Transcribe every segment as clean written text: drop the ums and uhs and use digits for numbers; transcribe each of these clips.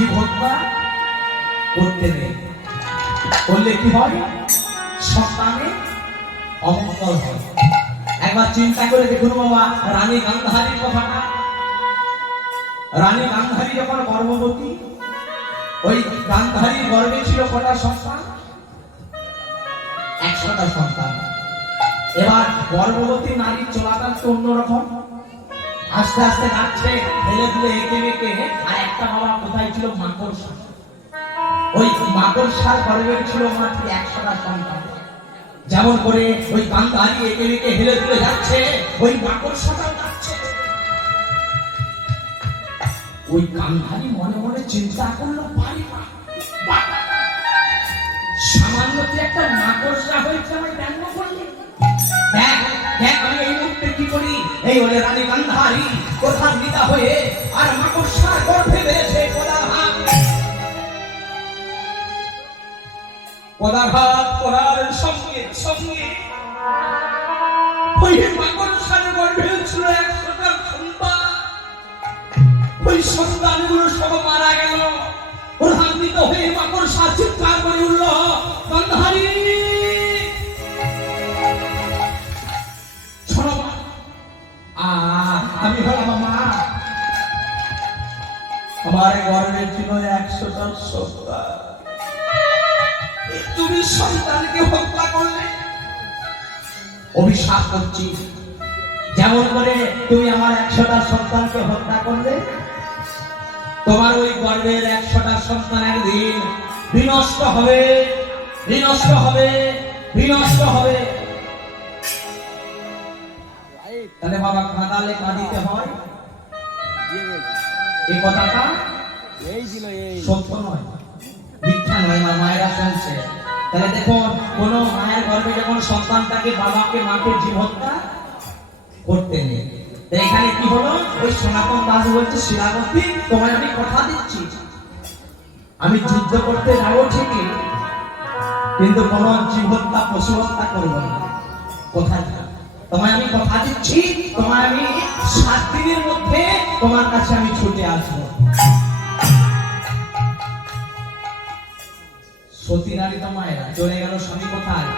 জীব হত্যা করতে নেই। করলে কি হয়? সন্তানের অমঙ্গল হয়। একবার চিন্তা করে দেখুন বাবা, রানী গান্ধারীর কথাটা। রানী গান্ধারী যখন গর্ভবতী, ওই গান্ধারীর গর্ভে ছিল কটা সন্তান? 100টা সন্তান। এবার গর্ভবতী নারীর চলাকাল তো অন্যরকম, আস্তে আস্তে যাচ্ছে, ধীরে ধীরে এঁকে মেঁকে। আর একটা বাবা কোথায় ছিল? মাকড়সা। ওই মাকড়সার গর্ভে ছিল মাত্র 100টা সন্তান। যেমন করে ওই গান্ধারী এঁকে মেঁকে হেলে দুলে যাচ্ছে, ওই মাকড়সাটাও যাচ্ছে। ওই গান্ধারী মনে মনে চিন্তা করলো, পারি না, সামান্য কি একটা মাকড়সা হয়েছে, আমি ব্যঙ্গ করলি। দেখ দেখ আমি এই মুহূর্তে কি করি। এই বলে রানী গান্ধারী প্রধান পিতা হয়ে আর মাকড়সার গর্ভে বেড়েছে পদাঘাত। পদাঘাত করার সঙ্গে সঙ্গে ওই মাকড়সার গর্ভে ছিল 100টা সন্তান। ওই সন্তানগুলো সব মারা গেল। প্রধান পিতা হয়ে মাকড়সা চিৎকার করে উঠল, গান্ধারী আমি হলাম মা, আমার গর্ভে ছিল 100টা সন্তান, তুমি সন্তানকে হত্যা করলে। অভিশাপ করছি, যেমন করে তুমি আমার 100টা সন্তানকে হত্যা করলে, তোমার ওই গর্ভের 100টা সন্তান একদিন বিনষ্ট হবে, বিনষ্ট হবে, বিনষ্ট হবে। তাহলে বাবা কাঁদালে কাঁদিতে হয়, এই কথাটা সত্য নয়, মিথ্যা নয়, মা মায়েরা শুনছে। তাহলে দেখুন, কোন মায়ের গর্ভে যখন সন্তানটাকে বাবাকে মাকে জীব হত্যা করতে নেই। এখানে কি হলো? ওই সনাতন দাস বলছে, শিলাবতী তোমায় আমি কথা দিচ্ছি, আমি যুদ্ধ করতে যাবো ঠিকই, কিন্তু কোন জীব হত্যা পশু হত্যা করবো না। কোথায়? তোমায় আমি কথা দিচ্ছি, তোমায় আমি 7 দিনের মধ্যে তোমার কাছে আমি ছুটে আসবো। সতী নারী তো মায়েরা চলে গেল, স্বামী কোথায়?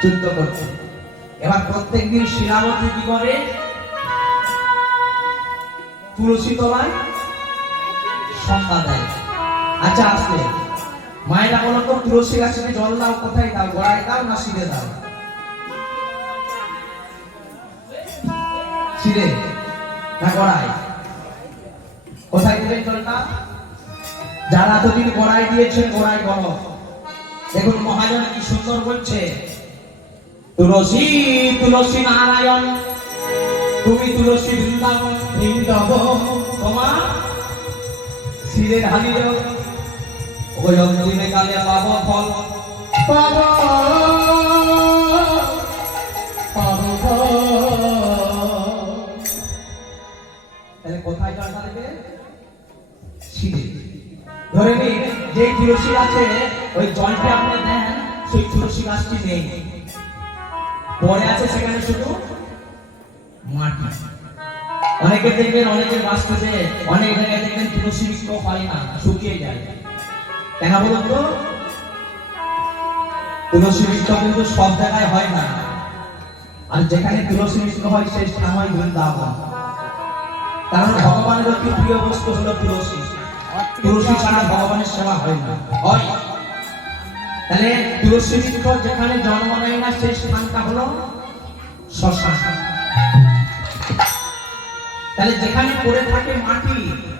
যুদ্ধ করতে। এবার প্রত্যেকদিন শিলাবতী কি করে? তুলসী তলায় সন্ধ্যা দেয়। আচ্ছা আসলে মায়েরা বলো তো, তুলসী গাছে জল দাও কোথায় দাও? গোড়ায় দাও না শিরে দাও? শিরে না গোড়ায়? কোথায় দেবেন জলটা? যারা এতদিন গোড়ায় দিয়েছেন গোড়ায় বলো। দেখুন মহাজন কি সুন্দর বলছে, তুলসী তুলসী নারায়ণ, তুমি তুলসী বৃন্দাবন বৃন্দাবন, তোমার শিরে ঢালি দাও, ওই অন্তিমে কালে পাব ফল, পাব পাব। তাহলে কোথায় জল ঢালবে? শিরে। ধরে নিন যে তুলসী গাছে ওই জলটি আপনি দেন, সেই তুলসী গাছটি নেই, পরে আছে সেখানে শুধু মাটি। অনেকে দেখবেন, অনেকের বাস্তবে অনেক জায়গায় দেখবেন তুলসী বৃক্ষ হয় না, শুকিয়ে যায়। কেন বলুন তো? তুলসী বৃক্ষ কিন্তু সব জায়গায় হয় না, আর যেখানে তুলসী বৃক্ষ হয় সেই স্থান হয় বৃন্দাবন। কারণ ভগবানের অতি প্রিয় বস্তু হলো তুলসী, তুলসী ছাড়া ভগবানের সেবা হয় না। হয় তাহলে তুলসী বৃক্ষ যেখানে জন্ম নেয় না সেই স্থানটা হলো শ্মশান। তাহলে যেখানে পড়ে থাকে মাটি,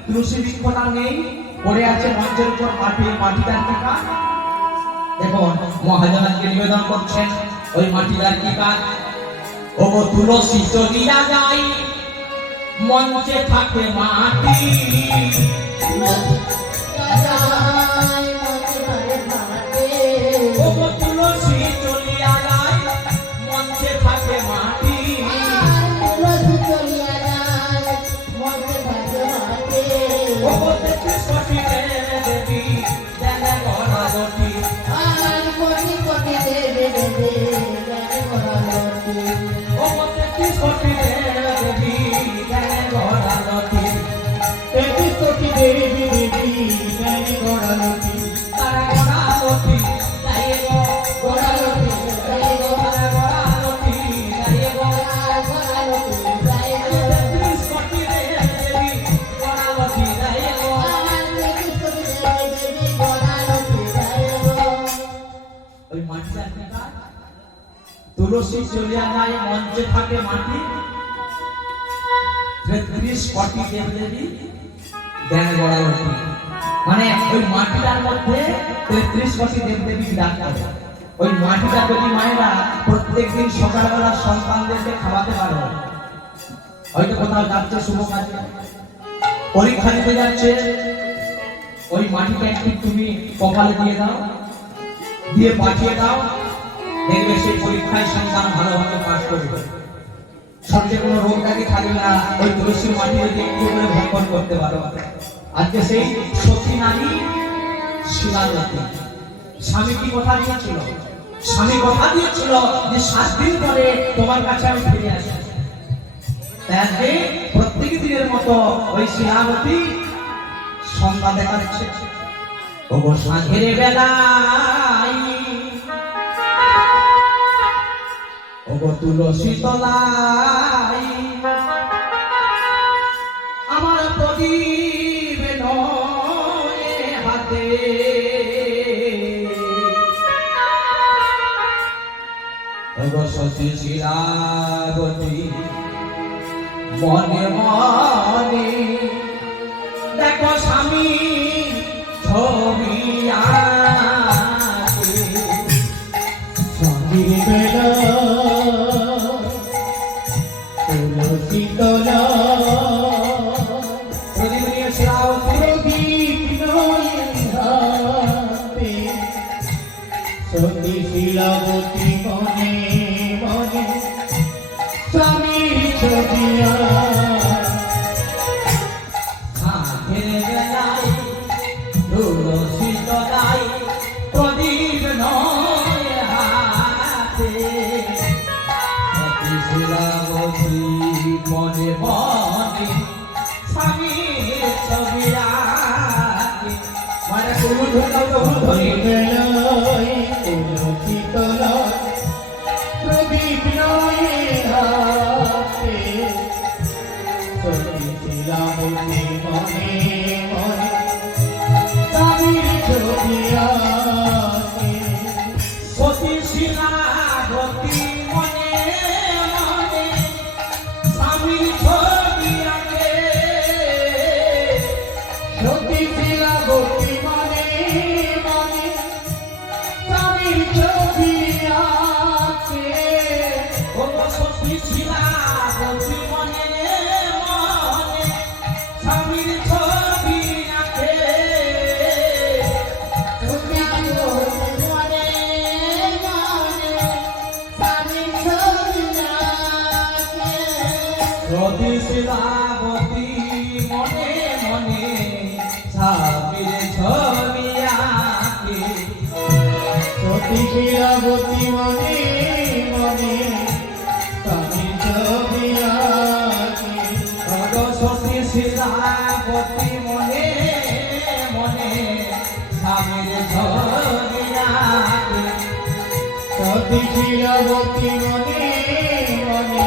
তুলসী বৃক্ষটা নেই, পড়ে আছে মঞ্চের উপর মাটি, মাটিটার কি কাজ? দেখুন মহাজনকে নিবেদন করছেন, ওই মাটিটার কি কাজ? ও তুলসী চলিয়া যাই, মঞ্চে থাকে মাটি, তুলসী চলিয়া যায়, মঞ্চে থাকে মাটি, তুলসী চলিয়া যায়, মঞ্চে থাকে মাটি। ও কোটি দেবী দেন গড়ালতি, আর কোটি কোটি দেবী দেন গড়ালতি, ও কোটি দেবী দেন গড়ালতি, 33 কোটি দেবী দেবী জ্ঞান গড়ালতি তারা গড়ালতি গায়ে গো গড়ালতি গায়ে গো তারা গড়ালতি গায়ে গো গড়ালতি গায়ে গো 33 কোটি দেবী গড়ালতি গায়ে গো আমার দেবী দেবী গড়ালতি গায়ে গো ওই মাটিটা কি কাজ তুলসী চলিয়া যায় মঞ্চে থাকে মাটি 33 কোটি দেবী জ্ঞান গড়ালতি মানে ওই মাটিটার মধ্যে 33 কোটি দেবদেবী বিরাজ করে ওই মাটিটা যদি মায়েরা প্রত্যেকদিন সকালবেলা সন্তানদেরকে খাওয়াতে পারো হয়তো কোথাও যাচ্ছে শুভ কাজে পরীক্ষা দিতে যাচ্ছে ওই মাটিটা একটু তুমি কপালে দিয়ে দাও দিয়ে পাঠিয়ে দাও দেখবে সেই পরীক্ষায় সন্তান ভালোভাবে পাস করবে সঙ্গে কোনো রোগ ব্যাধি থাকবে না ওই তুলসীর মাটি যদি একটু করে ভক্ষণ করতে পারো আজকে সেই সতী নারী শিলাবতী স্বামী কি কথা দিয়েছিল স্বামী কথা দিয়েছিল যে 7 দিন পরে তোমার কাছে আমি ফিরে আসবো তাই প্রত্যেক দিনের মতো ওই শিলাবতী সন্ধ্যা দেখাচ্ছে ওগো সাঁঝের বেলায় ওগো তুলসী তলায় আমার প্রদীপ নয়ে হাতে ওগো সতী শিলাবতী মনে মনে দেখো স্বামী ছবি আঁকে স্বামীর বেলা তুলসী তলা প্রদীপ নিয়ে শিলাবতী প্রদীপ নয়ে হাতে সতী শিলাবতী মনে মনে স্বামীর ছবি সাঁঝের বেলায় তুলসী তলায় প্রদীপ নয় হাতে সতী শিলাবতী মনে মনে স্বামীর ছবি আঁকে মানে কোনো ধরে ধরে বেলায় তুলসী তলায় প্রদীপ নয়ে হাতে সতী শিলাবতী মনে মনে স্বামীর ছবি আঁকে সতী শিলাবতী মনে মনে স্বামীর ছবি আঁকে সতী শিলাবতী মনে মনে স্বামীর ছবি আঁকে ওগো সতী শিলাবতী মনে মনে স্বামীর ছবি আঁকে সতী শিলাবতী মনে মনে স্বামীর ছবি আঁকে সতী শিলাবতী মনে মনে স্বামীর ছবি আঁকে সতী শিলাবতী মনে মনে স্বামীর ছবি আঁকে ওগো সতী শিলাবতী মনে মনে স্বামীর ছবি আঁকে সতী শিলাবতী মনে মনে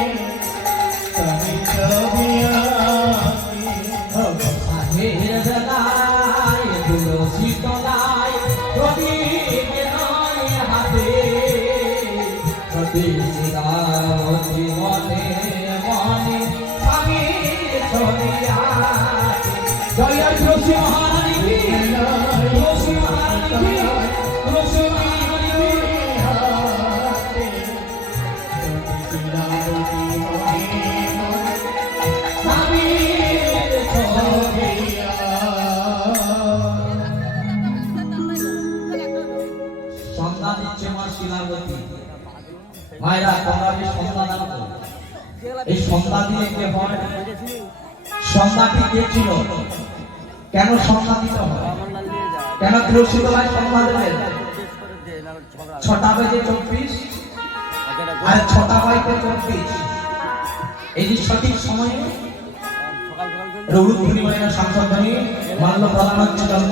স্বামীর ছবি আঁকে সাঁঝের বেলায় তুলসী তলায় প্রদীপ নয় হাতে সতী শিলাবতী মনে মনে স্বামীর ছবি আঁকে জয় জয় তুলসী মহারানী কি তুলসী মহারানী কি তুলসী মহারানী কি হাতে সতী শিলাবতী মনে মনে স্বামীর ছবি সন্ধ্যা দিচ্ছে মা শিলাবতী মায়েরা তোমরা যে সন্ধ্যা দান করো এই সন্ধ্যা দিলে কে হয় সন্ধ্যাটি কে ছিল কেন সন্ধ্যা দিতে হয় কেন তুলসী তলায় সন্ধ্যা দেবেন 6:24 আর 6:24 এই যে সঠিক সময়ে উলুধ্বনি মায়েরা সংশোধনী মাল্য প্রদান হচ্ছে জন্ম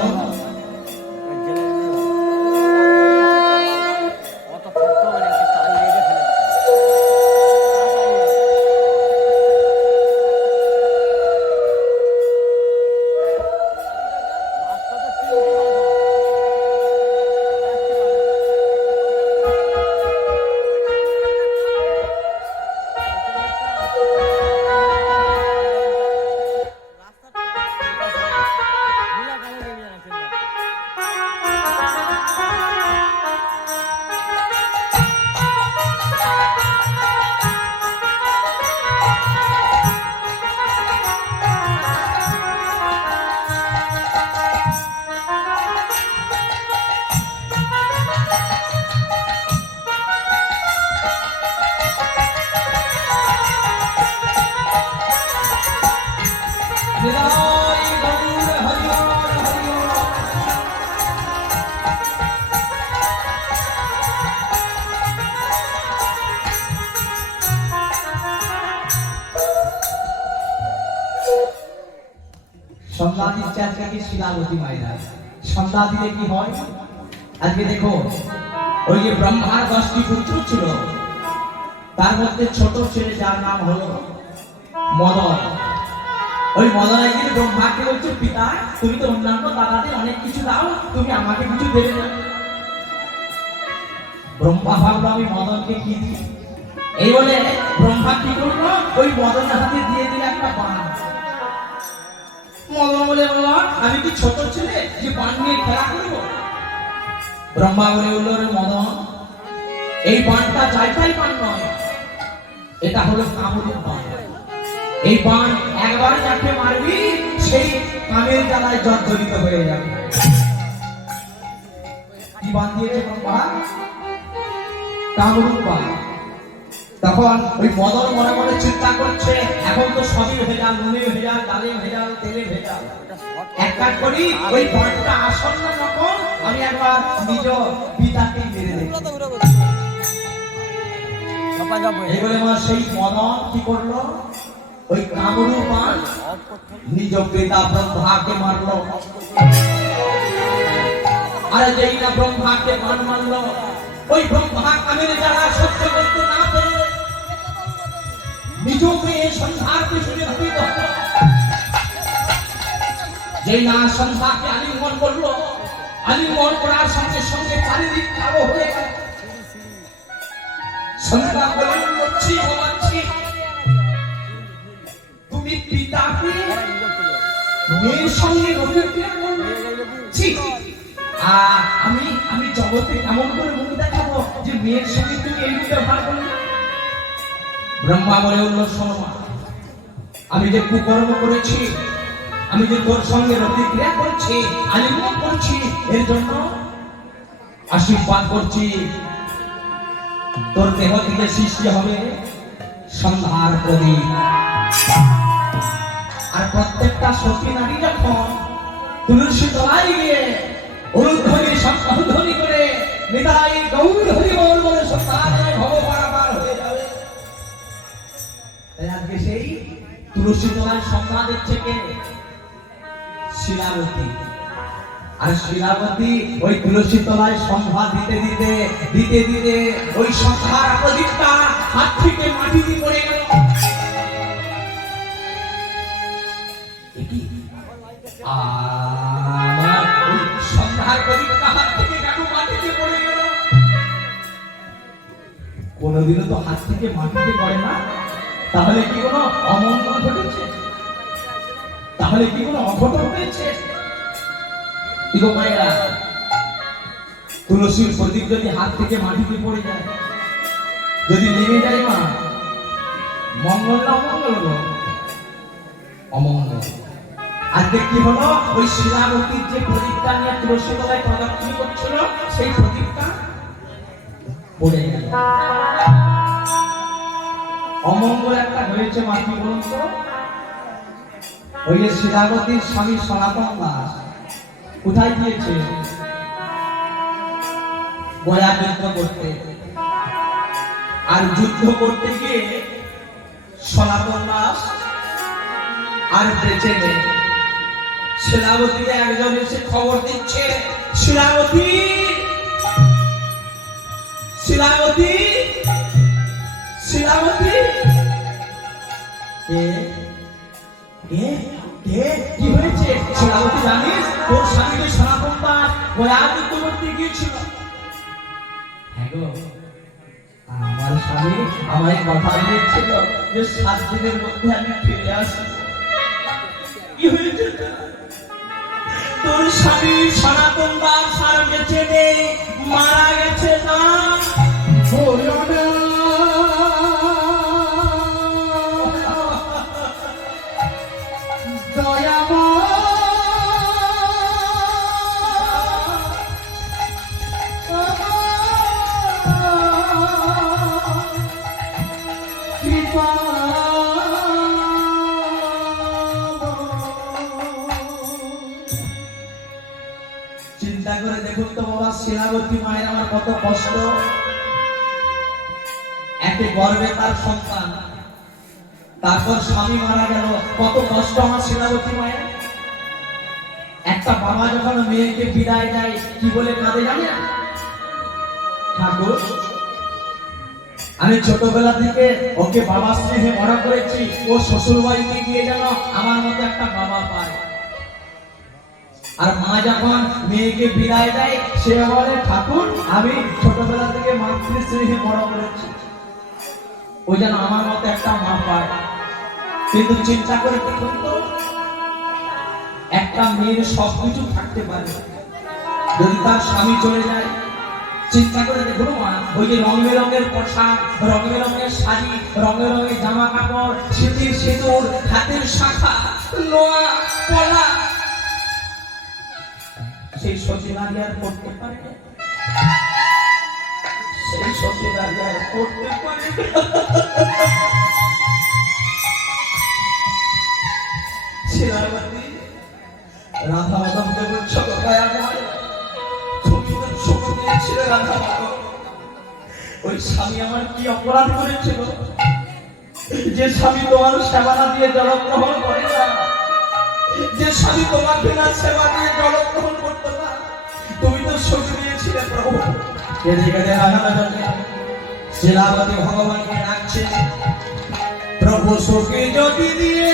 সন্ধ্যা দিচ্ছে আজকে কি শিলাবতী মায়েরা সন্ধ্যা দিলে কি হয় আজকে দেখো ওই যে ব্রহ্মার 10টি পুত্র ছিল তার মধ্যে ছোট ছেলে যার নাম হলো মদন ওই মদন একদিন ব্রহ্মাকে বলছে পিতা তুমি তো অন্যান্য দাদাদের অনেক কিছু দাও তুমি আমাকে কিছু দেবে না ব্রহ্মা ভাবলো আমি মদনকে কি দিই এই বলে ব্রহ্মা কি করলো ওই মদনের হাতে দিয়ে দিল একটা বাণ মদন বলে বাবা আমি কি ছোট ছেলে যে বাণ নিয়ে খেলা করবো ব্রহ্মা বলে বললো রে মদন এই বাণটা চাইতাই বাণ নয় এটা হলো কামরূপ বাণ এই বাণ একবার যাকে মারবি সেই কামের জ্বালায় জর্জরিত হয়ে যাবে কি বাণ দিয়েছে ব্রহ্মা কামরূপ বাণ তখন ওই মদন মনে মনে চিন্তা করছে এখন তো সবই ভেজাল নুনে ভেজাল ডালে ভেজাল তেলে ভেজাল এক কাজ করি ওই বাণটা আসন্ন যখন আমি একবার নিজ পিতাকে মেরে দেব এবারে মা সেই মদন কি করলো ওই কামরূপ বাণ নিজ পিতা ব্রহ্মাকে মারলো আরে যেই না ব্রহ্মাকে বাণ মারলো ওই ব্রহ্মা কামের জ্বালা সহ্য করতে না পেরে নিজ মেয়ে সন্ধ্যার পিছনে ধাবিত হলো যেই না সন্ধ্যাকে আলিঙ্গন করলো আলিঙ্গন করার সঙ্গে সঙ্গে চারিদিক কালো হয়ে গেল সন্ধ্যা বলে বলছি বলছি তুমি পিতাকে মেয়ের সঙ্গে রতিক্রিয়া করলে আমি আমি জগতে কেমন করে মুখ দেখাবো যে মেয়ের সঙ্গে তুমি এই ব্যবহার করলে ব্রহ্মা বলে উঠলো শোনো আমি যে কুকর্ম করেছি আমি যে তোর সঙ্গে রতিক্রিয়া করছি আলিঙ্গন করছি এর জন্য আশীর্বাদ করছি তোর দেহ থেকে সৃষ্টি হবে সন্ধ্যার প্রদীপ আর প্রত্যেকটা সতী নারী যখন তুলসী তলায় গিয়ে উলুধ্বনি শঙ্খধ্বনি করে নিতাই গৌর হরি বল বলে সন্তানে ভব পারাপার হয়ে যাবে তাই আজকে সেই তুলসী তলায় সন্ধ্যা দিচ্ছে কে শিলাবতী আর শিলাবতী ওই তুলসী তলায় সন্ধ্যা দিতে দিতে দিতে দিতে ওই সন্ধ্যার প্রদীপটা হাত থেকে মাটিতে পড়ে গেল আমার ওই সন্ধ্যার প্রদীপটা হাত থেকে কেন মাটিতে পড়ে গেল কোনোদিনও তো হাত থেকে মাটিতে পড়ে না তাহলে কি কোনো অমঙ্গল ঘটেছে তাহলে কি কোনো অঘটন হয়েছে তুলসীর প্রদীপ যদি হাত থেকে মাটিতে পড়ে যায় যদি নেমে যায় মা মঙ্গল না অমঙ্গল হলো অমঙ্গল আজকে কি হলো ওই শিলাবতীর যে প্রদীপটা নিয়ে তুলসী তলায় প্রদক্ষিণ করছিল সেই প্রদীপটা পড়ে গেল অমঙ্গল একটা হয়েছে মা কি বলুন তো ওই যে শিলাবতীর স্বামী সনাতন দাস কোথায় গিয়েছে গয়া যুদ্ধ করতে আর যুদ্ধ করতে গিয়ে সনাতন দাস আর বেঁচে নেই। শিলাবতীকে একজন এসে খবর দিচ্ছে, শিলাবতী, শিলাবতী, শিলাবতী। কে কে কে কি হয়েছে? শিলাবতী জানিস তোর স্বামীকে সনাতন দাস বয়াদিত্য করতে গিয়েছিল। হ্যাঁ গো, আমার স্বামী আমায় কথা দিয়েছিল যে 7 দিনের মধ্যে আমি ফিরে আসবো। কি হয়েছে? তোর স্বামী সনাতন দাস আর বেঁচে নেই, মারা গেছে। না বলো না চিন্তা করে দেখুন তো বাবা, শিলাবতী মায়ের আমার কত কষ্ট। একে গর্ভে তার সন্তান, তারপর স্বামী মারা গেল, কত কষ্ট আমার শিলাবতী মায়ের। একটা বাবা যখন মেয়েকে বিদায় দেয় কি বলে কাঁদে জানেন? ঠাকুর, আমি ছোটবেলা থেকে ওকে বাবা স্নেহে বড় করেছি, ও শ্বশুর বাড়িতে গিয়ে যেন আমার মতো একটা বাবা পায়। আর মা যখন মেয়েকে বিদায় দেয় সে বলে, ঠাকুর আমি ছোটবেলা থেকে মাতৃ স্নেহে বড় করেছি, ও যেন আমার মতো একটা মা পায়। কিন্তু চিন্তা করে দেখুন তো, একটা মেয়ের সবকিছু থাকতে পারে, যদি তার স্বামী চলে যায়। চিন্তা করে দেখুন মা, ওই যে রং বেরঙের পোশাক, রং বেরঙের শাড়ি, রং বেরঙের জামা কাপড়, স্মৃতির সিঁদুর, হাতের শাখা, লোয়া পলা, সেই সচিনারি আর করতে পারে না। সেই সচিনারি আর করতে পারে না। শিলাবতী, রাধা মাধবকে বলছো কোথায়? আমার তুমি তো সুখ দিয়েছিলে রাধা মাধব। ওই স্বামী আমার কি অপরাধ করেছিল যে স্বামী তোমার সেবা না দিয়ে জলগ্রহণ করে না, যে স্বামী তোমাকে না সেবা দিয়ে জলগ্রহণ করতো না? তুমি তো সুখ দিয়েছিলে প্রভু। এদিকে রাধা মাধব শিলাবতী ভগবানকে ডাকছে, প্রভু সুখী যদি দিয়ে